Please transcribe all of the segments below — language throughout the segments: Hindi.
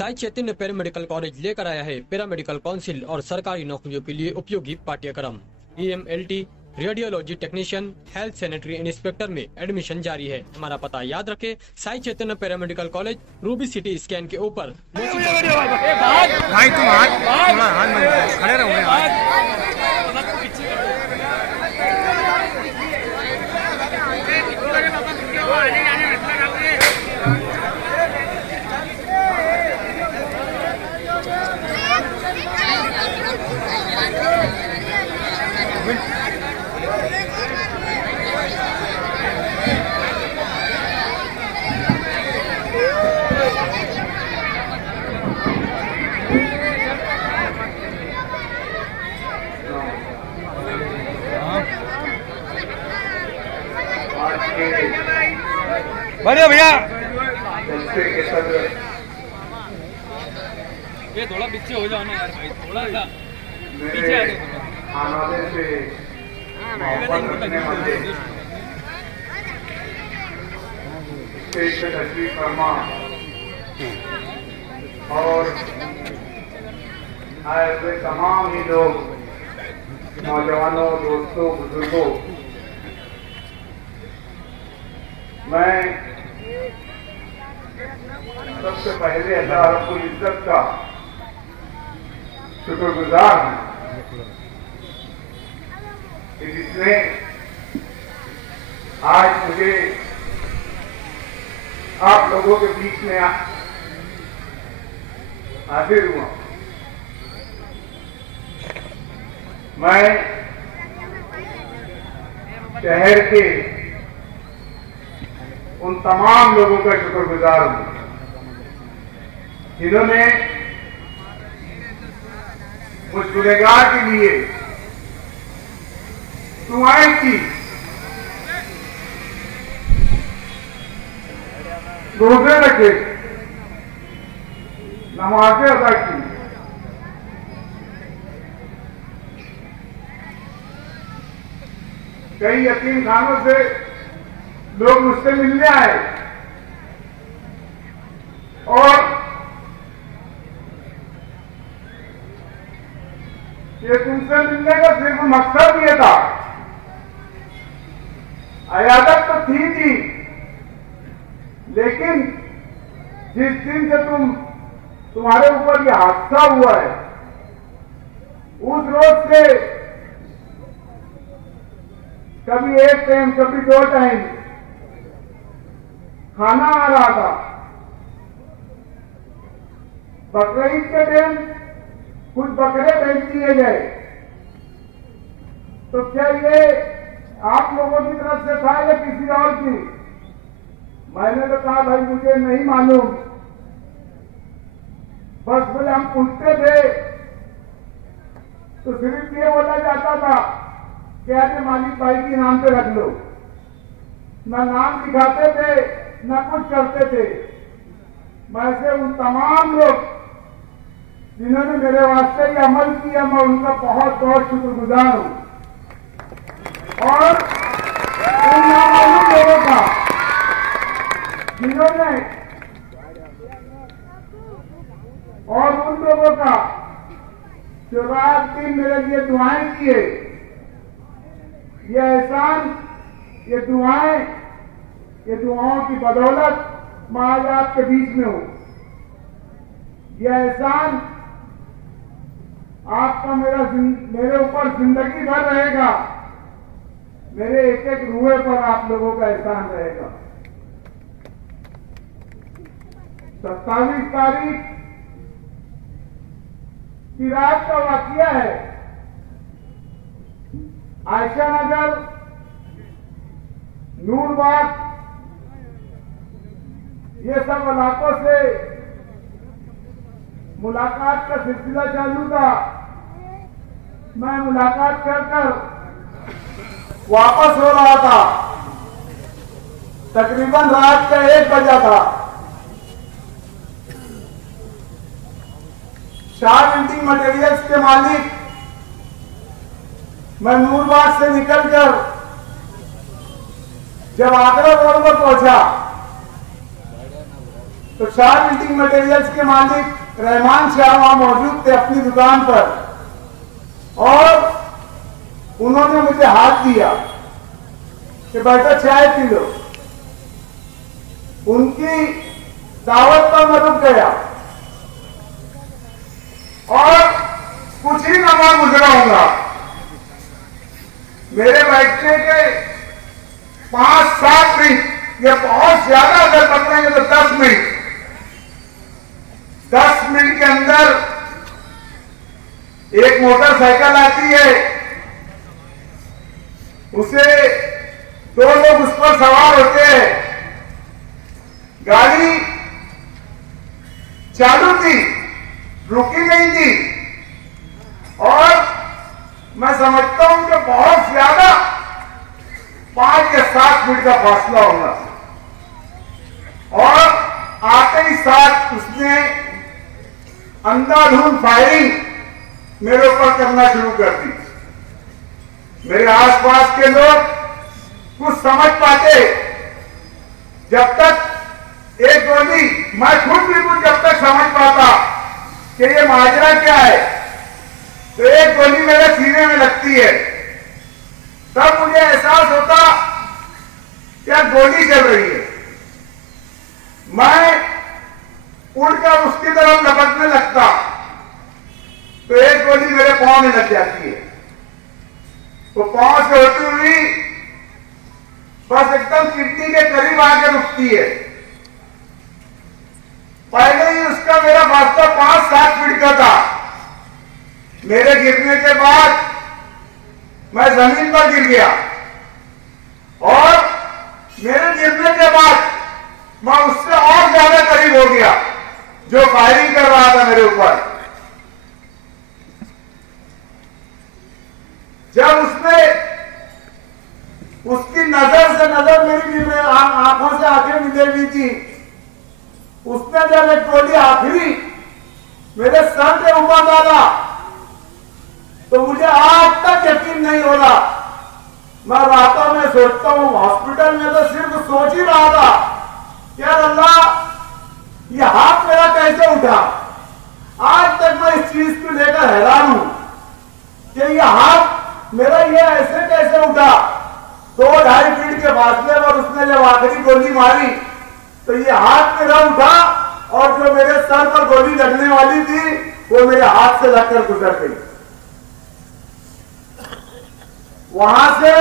साई चैतन्य पैरामेडिकल कॉलेज लेकर आया है पैरामेडिकल काउंसिल और सरकारी नौकरियों के लिए उपयोगी पाठ्यक्रम। EMLT, radiology technician, health sanitary inspector में एडमिशन जारी है। हमारा पता याद रखें, Sai Chaitanya paramedical college, Ruby City Scan के ऊपर। खड़े रहो। बढ़िया भैया, ये थोड़ा पीछे हो जाओ ना यार भाई, थोड़ा सा पीछे आ जाओ। और ऐसे तमाम ही लोग, नौजवानों, दोस्तों, बुजुर्गों, मैं सबसे पहले अल्लाह रब्बुल इज्जत का शुक्रगुजार हूं कि जिसने आज मुझे आप लोगों के बीच में हाजिर हुआ। मैं शहर के उन तमाम लोगों का शुक्रगुजार हूं जिन्होंने मुझ गुनहगार के लिए दुआएं की, रोजे रखे, नमाजें अदा की। कई यतीम खानों से लोग मुझसे मिलने आए और ये तुमसे मिलने का सिर्फ मकसद ये था, अयादत तो थी, लेकिन जिस दिन से तुम्हारे ऊपर ये हादसा हुआ है, उस रोज से कभी एक टाइम, कभी 2 टाइम खाना आ रहा था। बकरीद के दिन कुछ बकरे भेज दिए गए, तो क्या ये आप लोगों की तरफ से था या किसी और की? मैंने तो कहा भाई मुझे नहीं मालूम, बस बोले हम पूछते थे तो सिर्फ ये बोला जाता था कि आज मालिक भाई के नाम पे रख लो। ना नाम दिखाते थे, ना कुछ करते थे। मैं से उन तमाम लोग जिन्होंने मेरे वास्ते ये अमल किया, मैं उनका बहुत बहुत शुक्रगुजार हूं। और उन नामालूम लोगों का जिन्होंने, और उन लोगों का जो रात दिन मेरे लिए दुआएं किए, ये एहसान, ये दुआएं, ये दुआओं की बदौलत मैं आज आपके बीच में हूं। ये एहसान आपका मेरे ऊपर जिंदगी भर रहेगा। मेरे एक एक रूहे पर आप लोगों का एहसान रहेगा। 27 तारीख की रात का वाकया है। आयशा नगर, नूरबाग, ये सब इलाकों से मुलाकात का सिलसिला चालू था। मैं मुलाकात कर वापस हो रहा था। तकरीबन रात का 1 बजा था। शाह प्रिंटिंग मटेरियल्स के मालिक, मैं नूरबाग से निकलकर जब आगरा रोड पर पहुंचा तो शाह बिल्डिंग मटेरियल्स के मालिक रहमान शाह वहां मौजूद थे अपनी दुकान पर, और उन्होंने मुझे हाथ दिया कि बेटा चाय पी लो। उनकी दावत पर मैं रुक गया और कुछ ही लम्हा गुजरा होगा, मेरे बैठने के 5-7 मिनट या बहुत ज्यादा अगर पकड़ेंगे तो 10 मिनट, 10 मिनट के अंदर एक मोटरसाइकिल आती है, उसे 2 लोग उस पर सवार होते हैं। गाड़ी चालू थी, रुकी नहीं थी, और मैं समझता हूं कि बहुत ज्यादा 5 या 7 मिनट का फासला होगा, और आते ही साथ उसने अंधाधुंध फायरिंग मेरे ऊपर करना शुरू कर दी। मेरे आसपास के लोग कुछ समझ पाते, जब तक एक गोली, मैं खुद भी कुछ जब तक समझ पाता कि ये माजरा क्या है, तो एक गोली मेरे सीने में लगती है, तब मुझे एहसास होता क्या गोली चल रही है। मैं उड़कर उसकी तरफ लपकने लगता तो एक गोली मेरे पांव में लग जाती है, वो पांव से होती हुई बस एकदम किडनी के करीब आके रुकती है। पहले ही उसका मेरा फासला 5-7 मिनट का था। मेरे गिरने के बाद मैं जमीन पर गिर गया, और मेरे गिरने के बाद मैं उससे और ज्यादा करीब हो गया जो फायरिंग कर रहा था मेरे ऊपर। जब उसने, उसकी नजर से नजर मेरी आंखों से आंखें मिले हुई थी, उसने जब एक गोली आखिरी मेरे सर के ऊपर डाला तो मुझे आज तक यकीन नहीं हो रहा। मैं रातों में सोचता हूं, हॉस्पिटल में तो सिर्फ सोच ही रहा था कि यार अल्लाह, ये हाथ मेरा कैसे उठा। आज तक मैं इस चीज को लेकर हैरान हूं कि ये हाथ मेरा ये ऐसे कैसे उठा। 2-2.5 फीट के फासले पर उसने जब आखिरी गोली मारी तो ये हाथ मेरा उठा, और जो मेरे सर पर गोली लगने वाली थी वो मेरे हाथ से लगकर गुजर गई। वहां से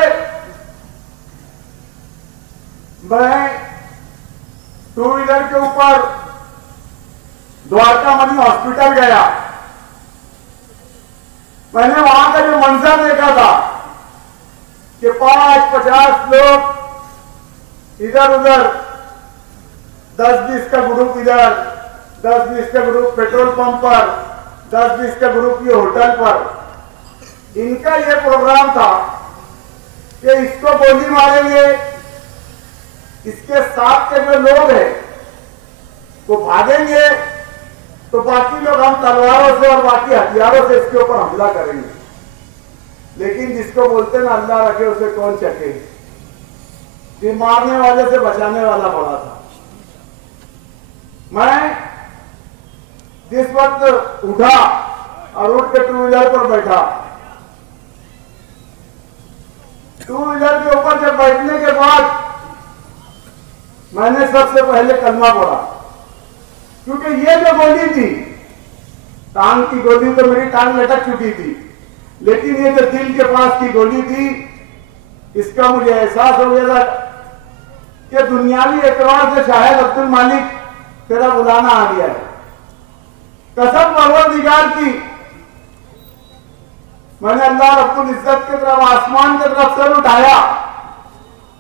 मैं 2 व्हीलर के ऊपर द्वारका मणि हॉस्पिटल गया। मैंने वहां का जो मंजर देखा था कि 5-50 लोग इधर उधर, 10-20 का ग्रुप इधर, 10-20 का ग्रुप पेट्रोल पंप पर, 10-20 का ग्रुप ये होटल पर। इनका ये प्रोग्राम था कि इसको गोली मारेंगे, इसके साथ के जो लोग हैं वो भागेंगे, तो बाकी लोग हम तलवारों से और बाकी हथियारों से इसके ऊपर हमला करेंगे। लेकिन जिसको बोलते ना अल्लाह रखे उसे कौन चखे, ये मारने वाले से बचाने वाला बड़ा था। मैं जिस वक्त उठा और उठ के 2 व्हीलर पर बैठा, 2 व्हीलर के ऊपर जब बैठने के बाद मैंने सबसे पहले कलमा पढ़ा, क्योंकि ये जो गोली थी, टांग की गोली तो मेरी टांग लटक चुकी थी, लेकिन ये जो दिल के पास की गोली थी, इसका मुझे एहसास हो गया था कि दुनियावी एतबार से शायद अब्दुल मालिक तेरा बुलाना आ गया है। कसम परवरदिगार की, मैंने अल्लाह रब्बुल इज्जत की तरफ, आसमान की तरफ सर उठाया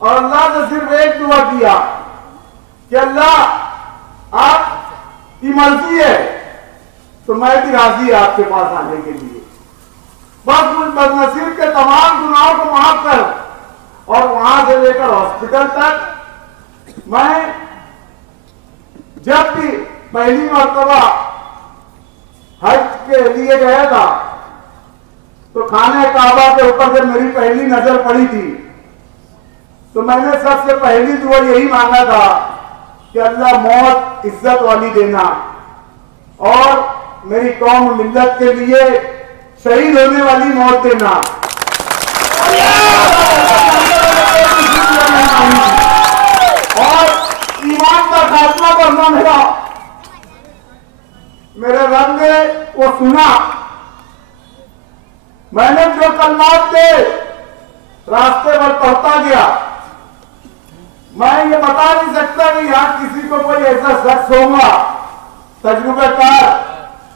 और अल्लाह से सिर्फ एक दुआ किया कि अल्लाह आपकी मर्जी है तो मैं भी राजी आपके पास आने के लिए। बस मुझ बदनसीब के तमाम गुनाहों को माफ कर। और वहां से लेकर हॉस्पिटल तक मैं जब भी पहली मर्तबा हज के लिए गया था तो खाने काबा के ऊपर जब मेरी पहली नजर पड़ी थी तो मैंने सबसे पहली दुआ यही मांगा था कि अल्लाह मौत इज्जत वाली देना और मेरी कौम मिल्लत के लिए शहीद होने वाली मौत देना। और ईमान का खात्मा करना मेरे रब ने वो सुना। मैंने जो कलमात थे रास्ते पर पढ़ता गया। मैं ये बता नहीं सकता कि यहां किसी को कोई ऐसा शख्स होगा तजुर्बेकार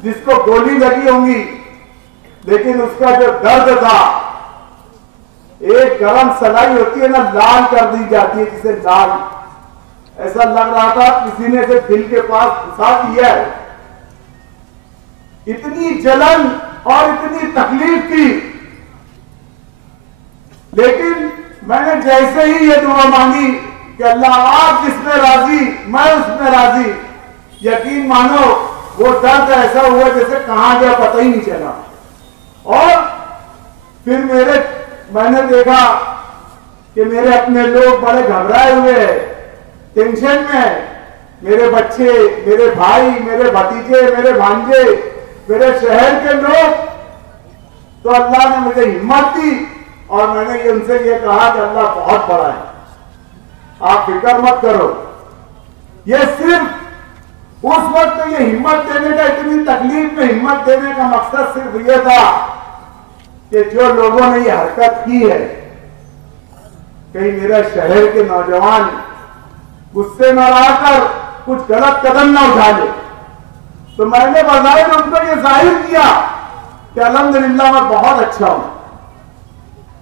जिसको गोली लगी होंगी, लेकिन उसका जो दर्द था, एक गरम सलाई होती है ना, लाल कर दी जाती है जिसे लाल, ऐसा लग रहा था किसी ने इसे दिल के पास घुसा दिया है। इतनी जलन और इतनी तकलीफ थी, लेकिन मैंने जैसे ही ये दुआ मांगी कि अल्लाह आप जिसमें राजी मैं उसमें राजी, यकीन मानो वो दर्द ऐसा हुआ जैसे कहां गया पता ही नहीं चला। और फिर मैंने देखा कि मेरे अपने लोग बड़े घबराए हुए हैं, टेंशन में। मेरे बच्चे, मेरे भाई, मेरे भतीजे, मेरे भांजे, मेरे शहर के लोग। तो अल्लाह ने मुझे हिम्मत दी और मैंने उनसे ये कहा कि अल्लाह बहुत बड़ा है, आप फिक्र मत करो। ये सिर्फ उस वक्त ये हिम्मत देने का, इतनी तकलीफ में हिम्मत देने का मकसद सिर्फ ये था कि जो लोगों ने ये हरकत की है, कहीं मेरा शहर के नौजवान गुस्से में आकर कुछ गलत कदम ना उठा ले। तो मैंने बजाय उनको ये जाहिर किया कि अल्हम्दुलिल्लाह मैं बहुत अच्छा हूं।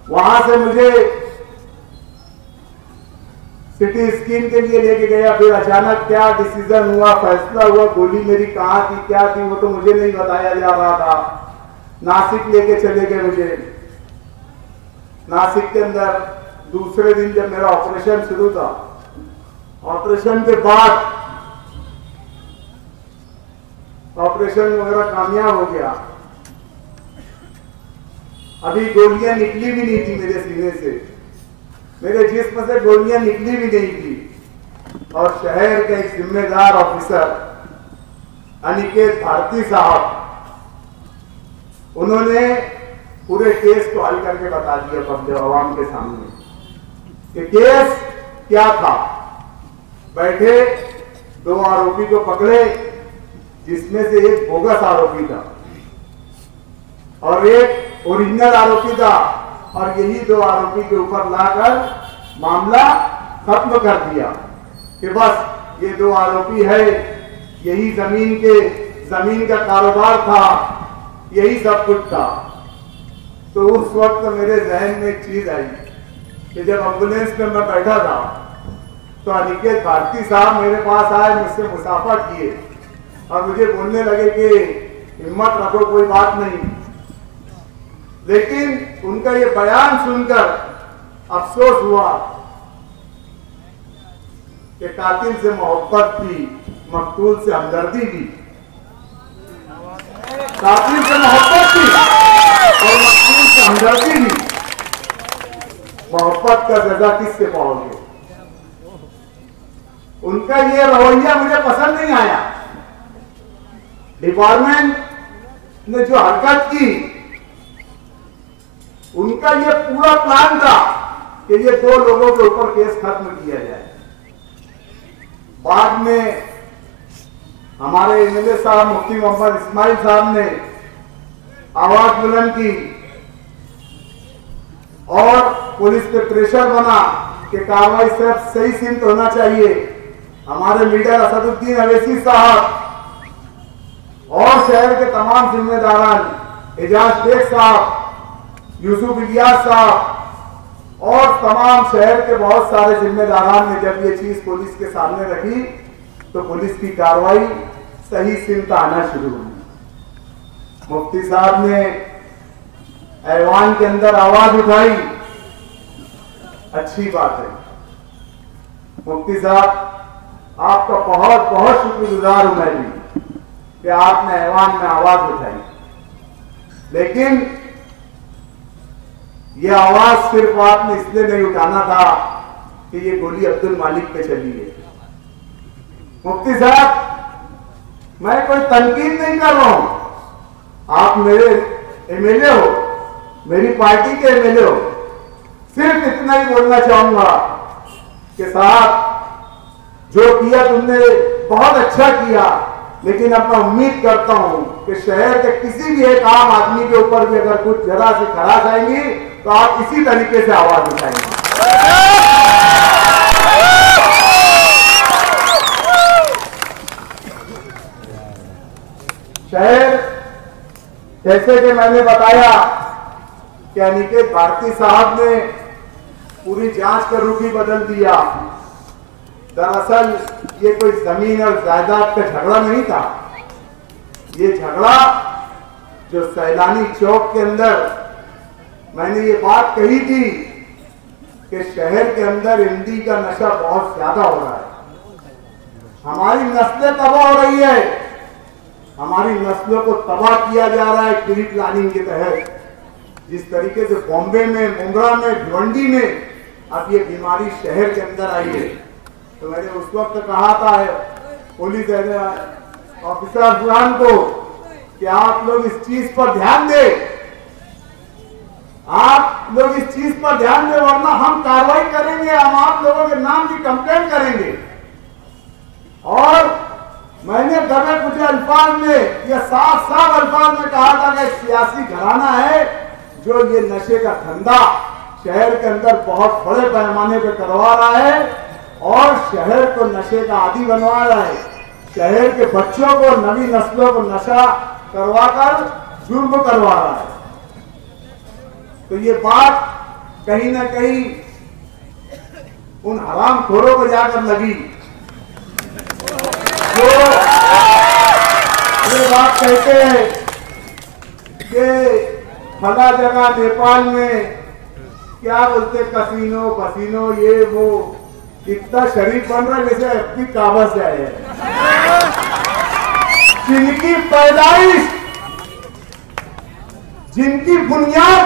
वहां से मुझे सिटी स्कैन के लिए लेके गया। फिर अचानक क्या डिसीजन हुआ, फैसला हुआ, गोली मेरी कहां थी, क्या थी, वो तो मुझे नहीं बताया जा रहा था। नासिक लेके चले गए मुझे। नासिक के अंदर दूसरे दिन जब मेरा ऑपरेशन शुरू था, ऑपरेशन के बाद ऑपरेशन वगैरह कामयाब हो गया। अभी गोलियां निकली भी नहीं थी मेरे सीने से, मेरे जिस्म से गोलियां निकली भी नहीं थी। और शहर के एक जिम्मेदार ऑफिसर अनिकेत भारती साहब, उन्होंने पूरे केस को हल करके बता दिया पब्लिक आवाम के सामने कि केस क्या था। बैठे 2 आरोपी को पकड़े, जिसमें से एक बोगस आरोपी था और एक ओरिजिनल आरोपी था, और यही 2 आरोपी के ऊपर लाकर मामला खत्म कर दिया कि बस ये 2 आरोपी है, यही जमीन का कारोबार था, यही सब कुछ था। तो उस वक्त मेरे जहन में एक चीज आई कि जब एम्बुलेंस में मैं बैठा था तो अनिकेत भारती साहब मेरे पास आए, मुझसे मुसाफा किए और मुझे बोलने लगे कि हिम्मत रखो, कोई बात नहीं। लेकिन उनका ये बयान सुनकर अफसोस हुआ कि कातिल से मोहब्बत भी, मकतूल से हमदर्दी भी। कातिल से मोहब्बत भी और मकतूल से हमदर्दी भी। मोहब्बत का सजा किससे पाओगे? उनका ये रवैया मुझे पसंद नहीं आया। डिपार्टमेंट ने जो हरकत की, उनका ये पूरा प्लान था कि ये 2 लोगों के ऊपर केस खत्म किया जाए। बाद में हमारे एमएलए साहब मुफ्ती मोहम्मद इस्माइल साहब ने आवाज बुलंद की और पुलिस पे प्रेशर बना कि कार्रवाई सिर्फ सही सिमत होना चाहिए। हमारे लीडर असदुद्दीन अवैसी साहब और शहर के तमाम जिम्मेदारान, एजाज शेख साहब, यूसुफ इलियास साहब और तमाम शहर के बहुत सारे जिम्मेदारान ने जब ये चीज पुलिस के सामने रखी तो पुलिस की कार्रवाई सही सिमत आना शुरू हुई। मुफ्ती साहब ने ऐवान के अंदर आवाज उठाई, अच्छी बात है। मुफ्ती साहब आपका बहुत बहुत शुक्रगुजार हूं मैं भी कि आपने ऐवान में आवाज उठाई। लेकिन यह आवाज सिर्फ आपने इसलिए नहीं उठाना था कि ये गोली अब्दुल मालिक पे चली है। मुफ्ती साहब, मैं कोई तनकीद नहीं कर रहा हूं, आप मेरे एमएलए हो, मेरी पार्टी के एमएलए हो। सिर्फ इतना ही बोलना चाहूंगा कि साहब जो किया तुमने बहुत अच्छा किया, लेकिन अब मैं उम्मीद करता हूं कि शहर के किसी भी एक आम आदमी के ऊपर भी अगर कुछ जरा सी खराश आएंगी तो आप इसी तरीके से आवाज उठाएंगे। शहर जैसे कि मैंने बताया कि अनिकेत भारती साहब ने पूरी जांच का रुख ही बदल दिया। दरअसल ये कोई जमीन और जायदाद का झगड़ा नहीं था। ये झगड़ा जो सैलानी चौक के अंदर मैंने ये बात कही थी कि शहर के अंदर हिंदी का नशा बहुत ज्यादा हो रहा है, हमारी नस्लें तबाह हो रही है, हमारी नस्लों को तबाह किया जा रहा है प्री प्लानिंग के तहत। जिस तरीके से बॉम्बे में, मुंब्रा में, भिवंडी में अब ये बीमारी शहर के अंदर आई है, तो मैंने उस वक्त कहा था पुलिस ऑफिसर अफगान को कि आप लोग इस चीज पर ध्यान दें, आप लोग इस चीज पर ध्यान दें, वरना हम कार्रवाई करेंगे, हम आप लोगों के नाम की कंप्लेंट करेंगे। और मैंने दबे कुछ अल्फाज में या साफ साफ अल्फाज में कहा था कि सियासी घराना है जो ये नशे का धंधा शहर के अंदर बहुत बड़े पैमाने पर करवा रहा है और शहर को नशे का आदी बनवा रहा है। शहर के बच्चों को, नवी नस्लों को नशा करवाकर जुर्म करवा रहा है। तो ये बात कहीं ना कहीं उन हरामखोरों को जाकर लगी जो ये बात कहते हैं कि फला जगह नेपाल में क्या बोलते कसीनो पसीनो ये वो, इतना शरीफ बन रहा है जैसे अपनी काबज से आए हैं। जिनकी पैदाइश, जिनकी बुनियाद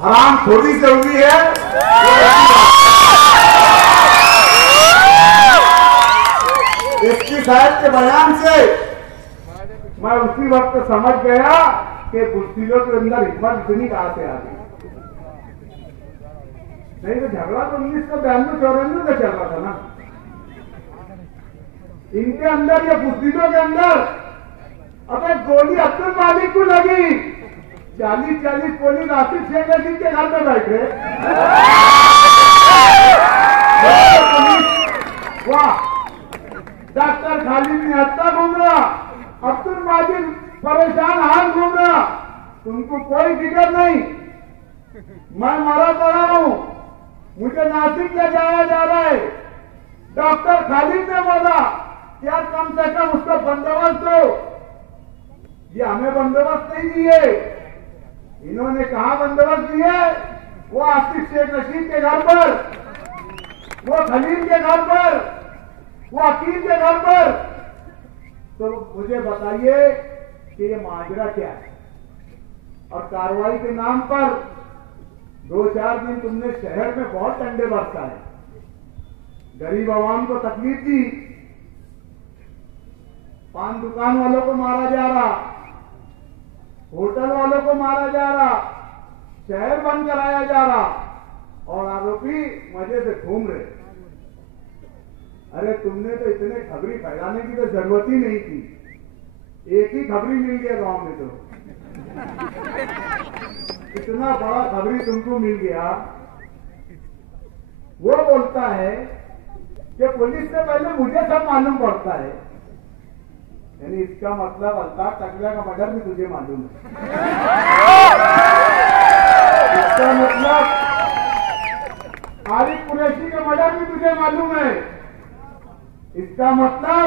हरामखोरी से हुई है, इसकी साहब के बयान से मैं उसी वक्त समझ गया कि बुद्धियों के अंदर हिम्मत इतनी कहां से आ गई। नहीं तो झगड़ा तो 1992-94 में चल रहा था ना। इनके अंदर या बुद्धियों के अंदर अबे गोली अब्दुल मालिक को लगी, 40-40 पुलिस आसिफ शेख रशीद के घर में बैठे। वाह, डॉक्टर खालिद निहत्ता घूम रहा, अब्दुल माजिद परेशान हाल घूम रहा, तुमको कोई फिक्र नहीं, मैं मरा पड़ा हूं, मुझे नासिक ले जाया जा रहा है। डॉक्टर खालिद ने बोला यार कम से कम उसका बंदोबस्त दो, ये हमें बंदोबस्त नहीं दिए, इन्होंने कहा बंदोबस्त दिए, वो आसिफ शेख रशीद के घर पर, वो खलील के घर पर, वो अकील के घर पर। तो मुझे बताइए कि ये माजरा क्या है? और कार्रवाई के नाम पर 2-4 दिन तुमने शहर में बहुत डंडे बरसाए, गरीब आवाम को तकलीफ दी, पान दुकान वालों को मारा जा रहा, होटल वालों को मारा जा रहा, शहर बंद कराया जा रहा और आरोपी मजे से घूम रहे। अरे तुमने तो इतने खबरी फैलाने की तो जरूरत ही नहीं थी, एक ही खबरी मिल गया गांव में, तो इतना बड़ा खबरी तुमको मिल गया। वो बोलता है कि पुलिस से पहले मुझे सब मालूम पड़ता है, यानी इसका मतलब अल्ताफ टकला का मर्डर भी तुझे मालूम है। इसका मतलब आरिफ कुरैशी का मर्डर भी तुझे मालूम है। इसका मतलब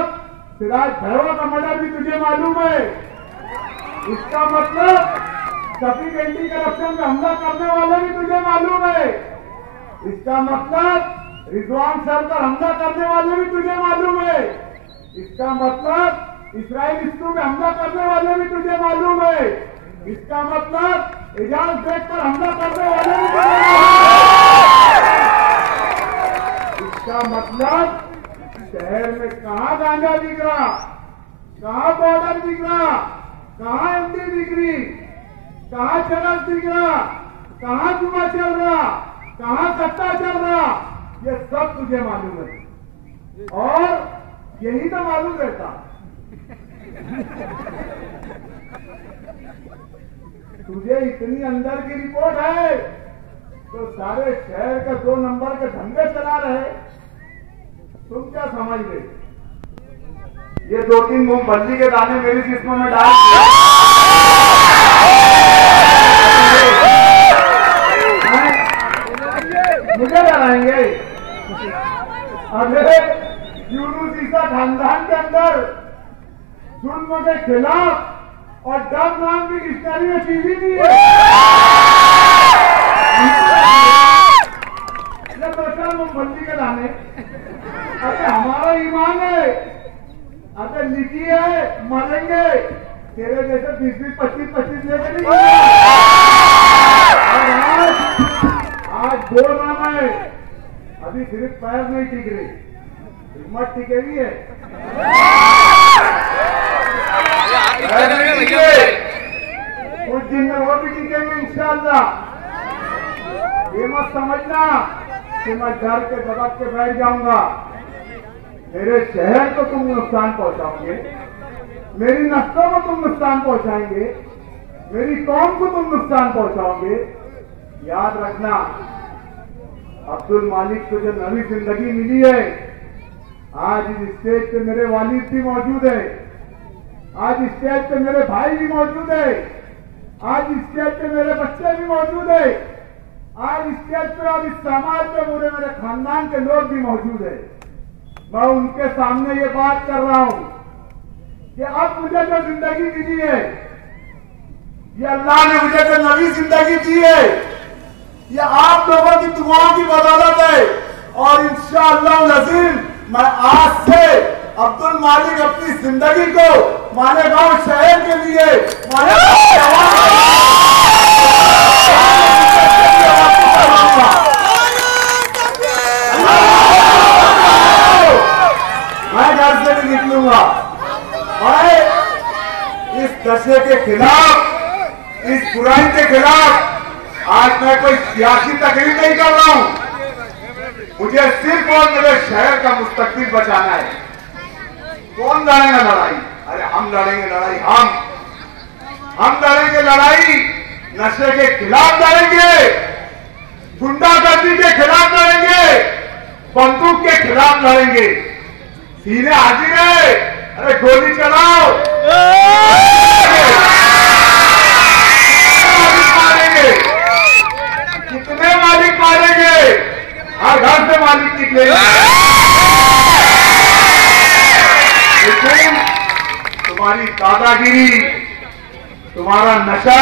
सिराज भैरवा का मर्डर भी तुझे मालूम है। इसका मतलब शफीक एंटी करप्शन में हमला करने वाले भी तुझे मालूम है। इसका मतलब रिजवान सर पर हमला करने वाले भी तुझे मालूम है। इसका मतलब इसराइल स्कूल में हमला करने वाले भी तुझे मालूम है। इसका मतलब एजाज बेग पर हमला करने वाले भी तुझे मालूम है। इसका मतलब शहर में कहाँ गांजा बिक रहा, कहाँ पाउडर बिक रहा, कहाँ एमडी बिक रही, कहाँ चरस बिक रहा, कहाँ जुआ चल रहा, कहाँ सट्टा चल रहा, ये सब तुझे मालूम है और यही तो मालूम रहता। तुझे इतनी अंदर की रिपोर्ट है तो सारे शहर का 2 नंबर के धंधे चला रहे, तुम क्या समझ गए? ये 2-3 मूंगफली के दाने मेरी जिस्म में डाल मुझे डराएंगे? अरे यूनुस ईसा खानदान के अंदर जुल्म के खिलाफ और डर नाम की डिक्शनरी में चीज ही नहीं है। ये 2-4 मूंगफली के दाने, अरे हमारा ईमान है, अगर लिखी है मरेंगे, तेरे जैसे 20-25 लेके नहीं। आज बोल रहा मैं, अभी सिर्फ पैर नहीं टिक रही, हिम्मत टिकेगी है। कुछ दिन में वो भी टिकेंगे इंशाअल्लाह। ये मत समझना कि मैं डर के दबक के बैठ जाऊंगा। मेरे शहर को तुम नुकसान पहुंचाओगे, मेरी नस्लों को तुम नुकसान पहुंचाएंगे, मेरी कौम को तुम नुकसान पहुंचाओगे। याद रखना, अब्दुल मालिक को जो नई जिंदगी मिली है, आज इस स्टेज पे मेरे वालिद भी मौजूद है, आज इस स्टेज पे मेरे भाई भी मौजूद है, आज इस स्टेज पे मेरे बच्चे भी मौजूद है, आज इस स्टेज पे और इस समाज पे पूरे मेरे खानदान के लोग भी मौजूद है। मैं उनके सामने ये बात कर रहा हूं कि अब मुझे जो जिंदगी मिली है, ये अल्लाह ने मुझे जो नई जिंदगी दी है, ये आप लोगों की दुआओं की बदौलत है। और इंशाअल्लाह अज़ीम मैं आज से अब्दुल मालिक अपनी जिंदगी को मालेगांव शहर के लिए मैं घर से भी निकलूंगा। मैं इस नशे के खिलाफ, इस बुराई के खिलाफ आज मैं कोई सियासी तकरीर नहीं कर रहा हूं। मुझे सिर्फ और मेरे शहर का मुस्तकबिल बचाना है। कौन लड़ेगा लड़ाई? अरे हम लड़ेंगे लड़ाई, हम लड़ेंगे लड़ाई, नशे के खिलाफ लड़ेंगे, गुंडागर्दी के खिलाफ लड़ेंगे, बंदूक के खिलाफ लड़ेंगे। सीने हाजिर है, अरे गोली चलाओ, मारेंगे, कितने मालिक मारेंगे, हर घर से मालिक निकलेंगे। लेकिन तुम्हारी दादागिरी, तुम्हारा नशा